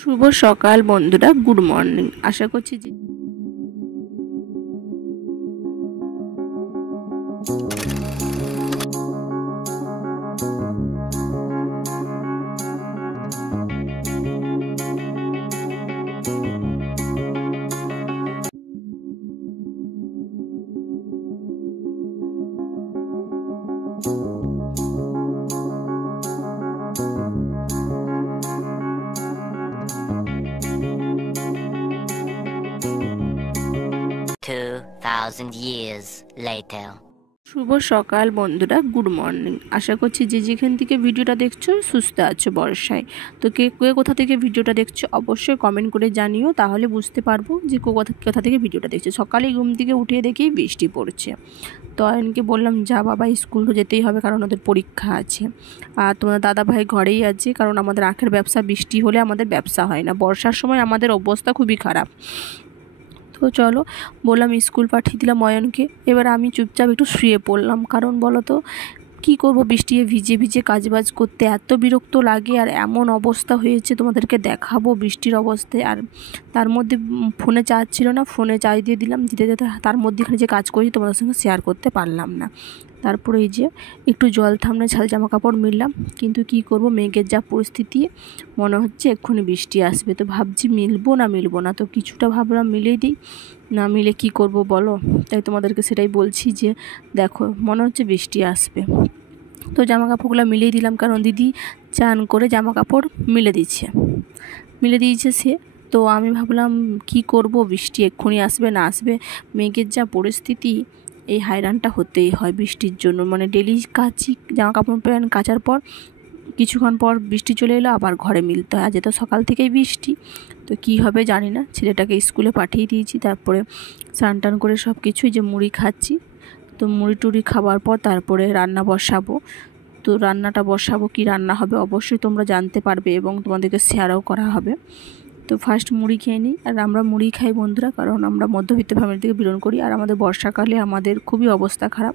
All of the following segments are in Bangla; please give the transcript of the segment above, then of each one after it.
শুভ সকাল বন্ধুরা, গুড মর্নিং। আশা করছি যে 2,000 years later. শুভ সকাল বন্ধুরা, গুড মর্নিং। আশা করছি যে যেখান থেকে ভিডিওটা দেখছো সুস্থ আছো বর্ষায়। তো কে কে কোথা থেকে ভিডিওটা দেখছো অবশ্যই কমেন্ট করে জানিও, তাহলে বুঝতে পারবো যে কোথা থেকে ভিডিওটা দেখছো। সকালে ঘুম থেকে উঠে দেখি বৃষ্টি পড়ছে। তো অয়নকে বললাম যা বাবা, স্কুল তো যেতেই হবে কারণ ওদের পরীক্ষা আছে। আর তোমার দাদা ভাই ঘরেই আছে, কারণ আমাদের আখের ব্যবসা, বৃষ্টি হলে আমাদের ব্যবসা হয় না। বর্ষার সময় আমাদের অবস্থা খুবই খারাপ। তো চলো, বললাম স্কুল পাঠিয়ে দিলাম অয়নকে। এবার আমি চুপচাপ একটু শুয়ে পড়লাম, কারণ বলো তো কী করবো, বৃষ্টি ভিজে ভিজে কাজবাজ করতে এত বিরক্ত লাগে। আর এমন অবস্থা হয়েছে তোমাদেরকে দেখাবো বৃষ্টির অবস্থায়। আর তার মধ্যে ফোনে চার্জ ছিল না, ফোনে চার্জ দিয়ে দিলাম, দিতে দিতে তার মধ্যেখানে যে কাজ করি তোমাদের সঙ্গে শেয়ার করতে পারলাম না। তারপরে এই যে একটু জল থামলে ছাল জামা কাপড় মিললাম, কিন্তু কি করব, মেঘের যা পরিস্থিতি মনে হচ্ছে এক্ষুনি বৃষ্টি আসবে। তো ভাবছি মিলবো না, তো কিছুটা ভাবলাম মিলেই দিই, না মিলে কি করব বলো। তাই তোমাদেরকে সেটাই বলছি যে দেখো মনে হচ্ছে বৃষ্টি আসবে। তো জামা কাপড়গুলো মিলিয়ে দিলাম, কারণ দিদি চান করে জামা কাপড় মিলে দিয়েছে সে। তো আমি ভাবলাম কি করব, বৃষ্টি এক্ষুনি আসবে না আসবে, মেঘের যা পরিস্থিতি, এই হায়রানটা হতেই হয় বৃষ্টির জন্য। মানে ডেলি কাচি জামা কাপড় প্যান্ট, কাচার পর কিছুক্ষণ পর বৃষ্টি চলে এলো, আবার ঘরে মিলতে হয়। আজ তো সকাল থেকেই বৃষ্টি, তো কি হবে জানি না। ছেলেটাকে স্কুলে পাঠিয়ে দিয়েছি, তারপরে স্নান টান করে সব কিছুই যে মুড়ি খাচ্ছি। তো মুড়ি টুড়ি খাওয়ার পর তারপরে রান্না বসাবো। তো রান্নাটা বসাবো, কি রান্না হবে অবশ্যই তোমরা জানতে পারবে এবং তোমাদেরকে শেয়ারও করা হবে। তো ফার্স্ট মুড়ি খেয়ে নিই। আর আমরা মুড়ি খাই বন্ধুরা, কারণ আমরা মধ্যবিত্ত ফ্যামিলি থেকে বিলং করি। আর আমাদের বর্ষাকালে আমাদের খুবই অবস্থা খারাপ,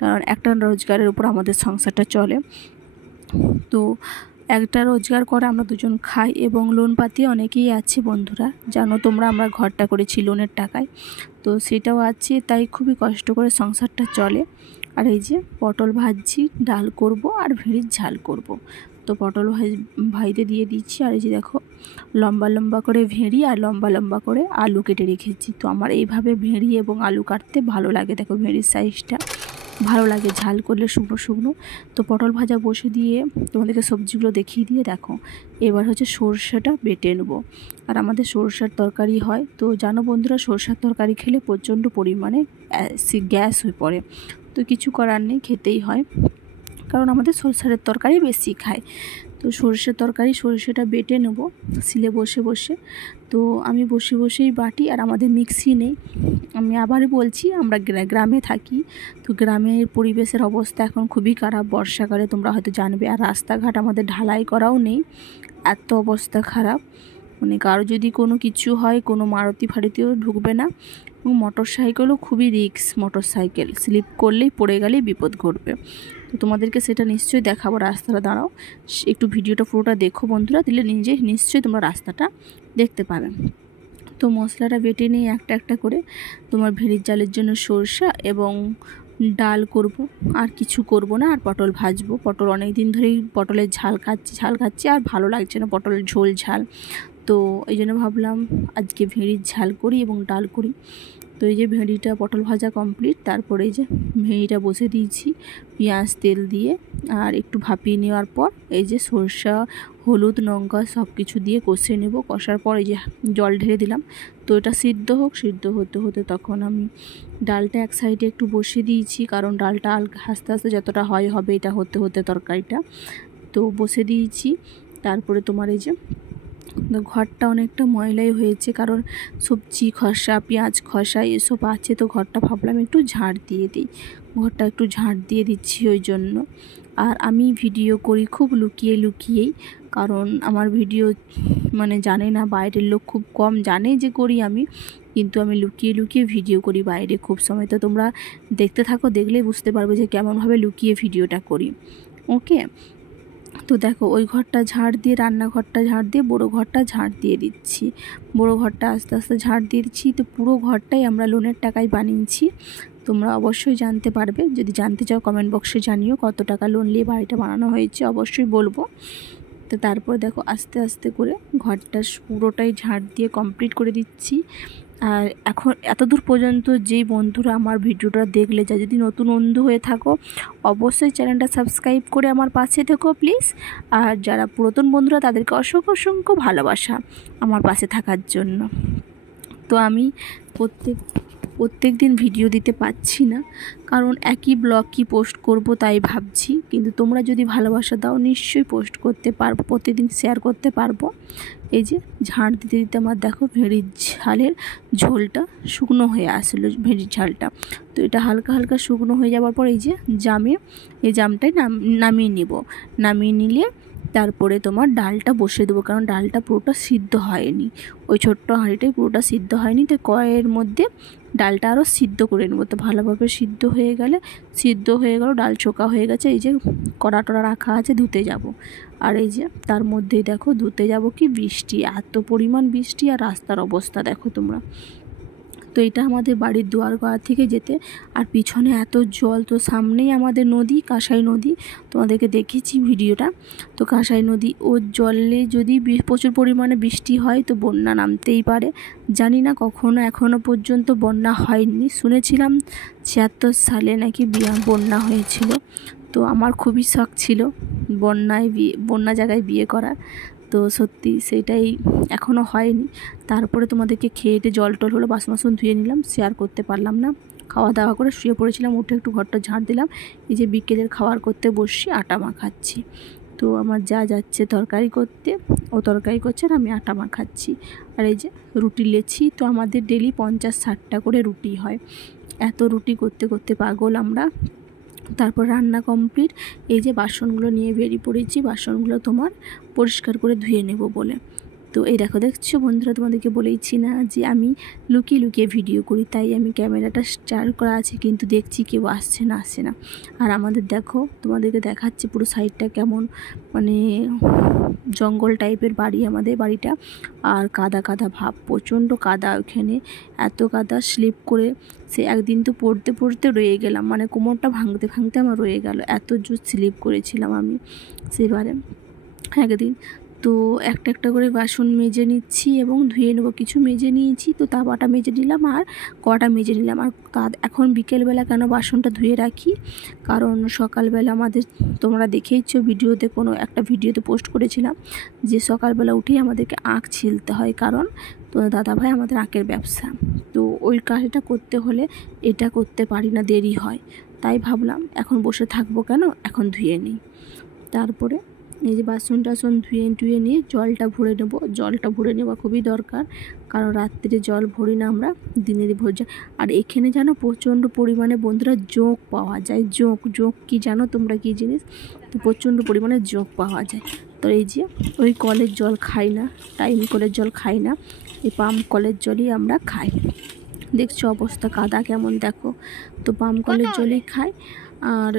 কারণ একটা রোজগারের উপর আমাদের সংসারটা চলে। তো একটা রোজগার করে আমরা দুজন খাই, এবং লোন পাতি অনেকেই আছে বন্ধুরা, জানো তোমরা, আমরা ঘরটা করেছি লোনের টাকায়। তো সেটাও আছে, তাই খুবই কষ্ট করে সংসারটা চলে। আর এই যে পটল ভাজছি, ডাল করব আর ভেড়ির ঝাল করব। তো পটল ভাইতে দিয়ে দিচ্ছি। আর এই যে দেখো লম্বা লম্বা করে ভেড়ি আর লম্বা লম্বা করে আলু কেটে রেখেছি। তো আমার এইভাবে ভেড়ি এবং আলু কাটতে ভালো লাগে, দেখো ভেড়ির সাইজটা ভালো লাগে ঝাল করলে শুকনো শুকনো। তো পটল ভাজা বসে দিয়ে তোমাদেরকে সবজিগুলো দেখিয়ে দিয়ে দেখো এবার হচ্ছে সরষেটা বেটে নেবো। আর আমাদের সরষের তরকারি হয়, তো জানো বন্ধুরা, সরষের তরকারি খেলে প্রচণ্ড পরিমাণে গ্যাস হয়ে পড়ে। তো কিছু করার নেই, খেতেই হয়, কারণ আমাদের সরষের তরকারি বেশি খায়। তো সরষের তরকারি, সরষেটা বেটে নেব সিলে বসে বসে। তো আমি বসে বসেই বাটি, আর আমাদের মিক্সি নেই। আমি আবারই বলছি, আমরা গ্রামে থাকি। তো গ্রামের পরিবেশের অবস্থা এখন খুবই খারাপ বর্ষাকালে, তোমরা হয়তো জানবে। আর রাস্তাঘাট আমাদের ঢালাই করাও নেই, এত অবস্থা খারাপ। মানে কারো যদি কোনো কিছু হয়, কোনো মারুতি ফারুতিও ঢুকবে না। এবং মোটর সাইকেলও খুবই রিস্ক, মোটর সাইকেল স্লিপ করলেই পড়ে গেলেই বিপদ ঘটবে। তো তোমাদেরকে সেটা নিশ্চয়ই দেখাবো, রাস্তাটা দাঁড়াও একটু ভিডিওটা পুরোটা দেখো বন্ধুরা, দিলে নিশ্চয়ই তোমরা রাস্তাটা দেখতে পাবে। তো মশলাটা বেটে নিয়ে একটা একটা করে তোমার ভেড়ির জালের জন্য সরষা এবং ডাল করব, আর কিছু করব না। আর পটল ভাজবো, পটল অনেক দিন ধরেই পটলের ঝাল খাচ্ছি আর ভালো লাগছে না পটলের ঝোল ঝাল। তো এই জন্য ভাবলাম আজকে ভেড়ির ঝাল করি এবং ডাল করি। তো এই যে ভেড়িটা পটল ভাজা কমপ্লিট, তারপরে এই যে ভেড়িটা বসে দিয়েছি পেঁয়াজ তেল দিয়ে। আর একটু ভাপিয়ে নেওয়ার পর এই যে সরষা হলুদ লঙ্কা সব কিছু দিয়ে কষে নেব। কষার পর এই যে জল ঢেলে দিলাম। তো এটা সিদ্ধ হতে হতে তখন আমি ডালটা এক সাইডে একটু বসিয়ে দিয়েছি, কারণ ডালটা আস্তে আস্তে যতটা হবে এটা হতে হতে তরকারিটা। তো বসে দিয়েছি। তারপরে তোমার এই যে ঘরটা অনেকটা ময়লাই হয়েছে, কারণ সবজি খসা, পেঁয়াজ খসা এসব আছে। তো ঘরটা ভাবলাম একটু ঝাড় দিয়ে দিই, ঘরটা একটু ঝাড় দিয়ে দিচ্ছি ওই জন্য। আর আমি ভিডিও করি খুব লুকিয়েই, কারণ আমার ভিডিও মানে জানে না, বাইরের লোক খুব কম জানে যে করি আমি, কিন্তু আমি লুকিয়ে ভিডিও করি বাইরে খুব সময়। তো তোমরা দেখতে থাকো, দেখলেই বুঝতে পারবে যে কেমনভাবে লুকিয়ে ভিডিওটা করি। ওকে, তো দেখো ওই ঘরটা ঝাড় দিয়ে, রান্নাঘরটা ঝাড় দিয়ে, বড়ো ঘরটা ঝাড় দিয়ে দিচ্ছি। বড়ো ঘরটা আস্তে আস্তে ঝাড় দিয়ে দিচ্ছি। তো পুরো ঘরটাই আমরা লোনের টাকায় বানিয়েছি। তোমরা অবশ্যই জানতে পারবে, যদি জানতে চাও কমেন্ট বক্সে জানিও কত টাকা লোন নিয়ে বাড়িটা বানানো হয়েছে, অবশ্যই বলবো। তো তারপর দেখো আস্তে আস্তে করে ঘরটা পুরোটাই ঝাড় দিয়ে কমপ্লিট করে দিচ্ছি। আর এখন এতদূর পর্যন্ত যেই বন্ধুরা আমার ভিডিওটা দেখলে, যা যদি নতুন বন্ধু হয়ে থাকো অবশ্যই চ্যানেলটা সাবস্ক্রাইব করে আমার পাশে থেকো প্লিজ। আর যারা পুরাতন বন্ধুরা তাদেরকে অসংখ্য অসংখ্য ভালোবাসা আমার পাশে থাকার জন্য। তো আমি প্রত্যেক দিন ভিডিও দিতে পারছি না, কারণ একই ব্লগ কি পোস্ট করব তাই ভাবছি। কিন্তু তোমরা যদি ভালোবাসা দাও নিশ্চয়ই পোস্ট করতে পারবো, প্রতিদিন শেয়ার করতে পারবো। এই যে ঝাড় দিতে দিতে আমার দেখো ভেড়ির ঝালের ঝোলটা শুকনো হয়ে আসলো, ভেড়ির ঝালটা। তো এটা হালকা হালকা শুকনো হয়ে যাওয়ার পর এই যে এই জামটাই নামিয়ে নেব। নামিয়ে নিলে তারপরে তোমার ডালটা বসিয়ে দেবো, কারণ ডালটা পুরোটা সিদ্ধ হয়নি, ওই ছোট্ট হাঁড়িটাই পুরোটা সিদ্ধ হয়নি। তো কড়াইয়ের মধ্যে ডালটা আরও সিদ্ধ করে নেবো। তো ভালোভাবে সিদ্ধ হয়ে গেল, ডাল চোকা হয়ে গেছে। এই যে কড়া টড়া রাখা আছে, ধুতে যাব। আর এই যে তার মধ্যেই দেখো ধুতে যাব কি বৃষ্টি, এত পরিমাণ বৃষ্টি, আর রাস্তার অবস্থা দেখো তোমরা। তো এটা আমাদের বাড়ির দুয়ারগড়া থেকে যেতে, আর পিছনে এত জল। তো সামনেই আমাদের নদী, কাঁসাই নদী, তোমাদেরকে দেখেছি ভিডিওটা। তো কাঁসাই নদী, ও জলে যদি প্রচুর পরিমাণে বৃষ্টি হয় তো বন্যা নামতেই পারে। জানি না এখনও পর্যন্ত বন্যা হয়নি, শুনেছিলাম 76 সালে নাকি বন্যা হয়েছিল। তো আমার খুবই শখ ছিল বন্যা জায়গায় বিয়ে করার। তো সত্যি সেটাই এখনও হয়নি। তারপরে তোমাদেরকে খেয়ে জল টল হলো, বাসন ধুয়ে নিলাম, শেয়ার করতে পারলাম না। খাওয়া দাওয়া করে শুয়ে পড়েছিলাম, উঠে একটু ঘরটা ঝাড় দিলাম। এই যে বিকেলের খাবার করতে বসছি, আটা মাখাচ্ছি। তো আমার যা যাচ্ছে তরকারি করতে, ও তরকারি করছে আর আমি আটা মাখাচ্ছি। আর এই যে রুটি লেছি। তো আমাদের ডেলি 50-60টা করে রুটি হয়। এত রুটি করতে করতে পাগল আমরা। তারপর রান্না কমপ্লিট। এই যে বাসনগুলো নিয়ে বেরিয়ে পড়েছি, বাসনগুলো তোমার পরিষ্কার করে ধুয়ে নেব বলে। তো এই দেখছো বন্ধুরা, তোমাদেরকে বলেইছি না যে আমি লুকিয়ে লুকিয়ে ভিডিও করি, তাই আমি ক্যামেরাটা স্টার করা আছে, কিন্তু দেখছি কেউ আসছে না। আর আমাদের দেখো, তোমাদেরকে দেখাচ্ছি পুরো সাইডটা কেমন, মানে জঙ্গল টাইপের বাড়ি আমাদের বাড়িটা। আর কাদা কাদা ভাব, প্রচণ্ড কাদা ওখানে, এত কাদা স্লিপ করে সে একদিন তো পড়তে পড়তে রয়ে গেলাম, মানে কোমরটা ভাঙতে ভাঙতে আমার রয়ে গেল, এত জোর স্লিপ করেছিলাম আমি সেবারে একদিন। তো একটা একটা করে বাসন মেজে নিচ্ছি এবং ধুয়ে নেবো। কিছু মেজে নিয়েছি, তো তাওয়াটা মেজে নিলাম আর কড়াটা মেজে নিলাম। আর এখন বিকেলবেলা কেন বাসনটা ধুয়ে রাখি, কারণ সকালবেলা আমাদের, তোমরা দেখেইছো ভিডিওতে, কোনো একটা ভিডিওতে পোস্ট করেছিলাম যে সকালবেলা উঠেই আমাদেরকে আখ ছিলতে হয়, কারণ তো দাদাভাই আমাদের আখের ব্যবসা। তো ওই কাজটা করতে হলে এটা করতে পারি না, দেরি হয়। তাই ভাবলাম এখন বসে থাকবো কেন, এখন ধুয়ে নিই। তারপরে এই যে বাসন টাসন ধুয়ে নিয়ে জলটা ভরে নেওয়া খুবই দরকার, কারণ রাত্রে জল ভরি না আমরা, দিনের ভরে যায়। আর এখানে যেন প্রচণ্ড পরিমাণে বন্ধুরা জোঁক পাওয়া যায়। জোঁক কি জানো তোমরা কী জিনিস? তো প্রচণ্ড পরিমাণে জোঁক পাওয়া যায়। তো এই যে ওই কলের জল খাই না, টাইম কলের জল খাই না, এই পাম্প কলের জলই আমরা খাই। দেখছো অবস্থা কাদা কেমন দেখো। তো পাম্প কলের জলই খাই। আর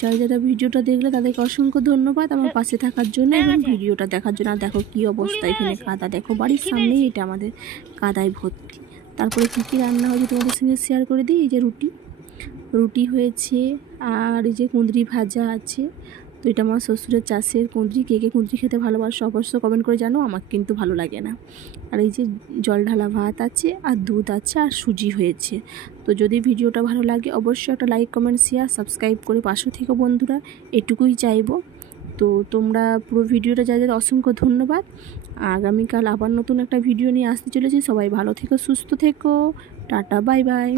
যারা ভিডিওটা দেখলে তাদেরকে অসংখ্য ধন্যবাদ আমার পাশে থাকার জন্য এবং ভিডিওটা দেখার জন্য। আর দেখো কী অবস্থা, এখানে কাদা দেখো, বাড়ির সামনেই এটা আমাদের কাদায় ভর্তি। তারপরে কী রান্না হয়েছে তোমাদের সঙ্গে শেয়ার করে দিই। এই যে রুটি হয়েছে, আর এই যে কুঁদরি ভাজা আছে। তো এটা আমার শ্বশুরের চাষের কুঁদরি, কে কুঁদরি খেতে ভালোবাসো অবশ্যই কমেন্ট করে জানো, আমাকে কিন্তু ভালো লাগে না। আর এই যে জল ঢালা ভাত আছে, আর দুধ আছে, আর সুজি হয়েছে। তো যদি ভিডিওটা ভালো লাগে অবশ্যই একটা লাইক কমেন্ট শেয়ার সাবস্ক্রাইব করে পাশে থেকে বন্ধুরা, এটুকুই চাইবো। তো তোমরা পুরো ভিডিওটা যাদের অসংখ্য ধন্যবাদ। আগামীকাল আবার নতুন একটা ভিডিও নিয়ে আসতে চলেছি। সবাই ভালো থেকো, সুস্থ থেকো, টাটা, বাই বাই।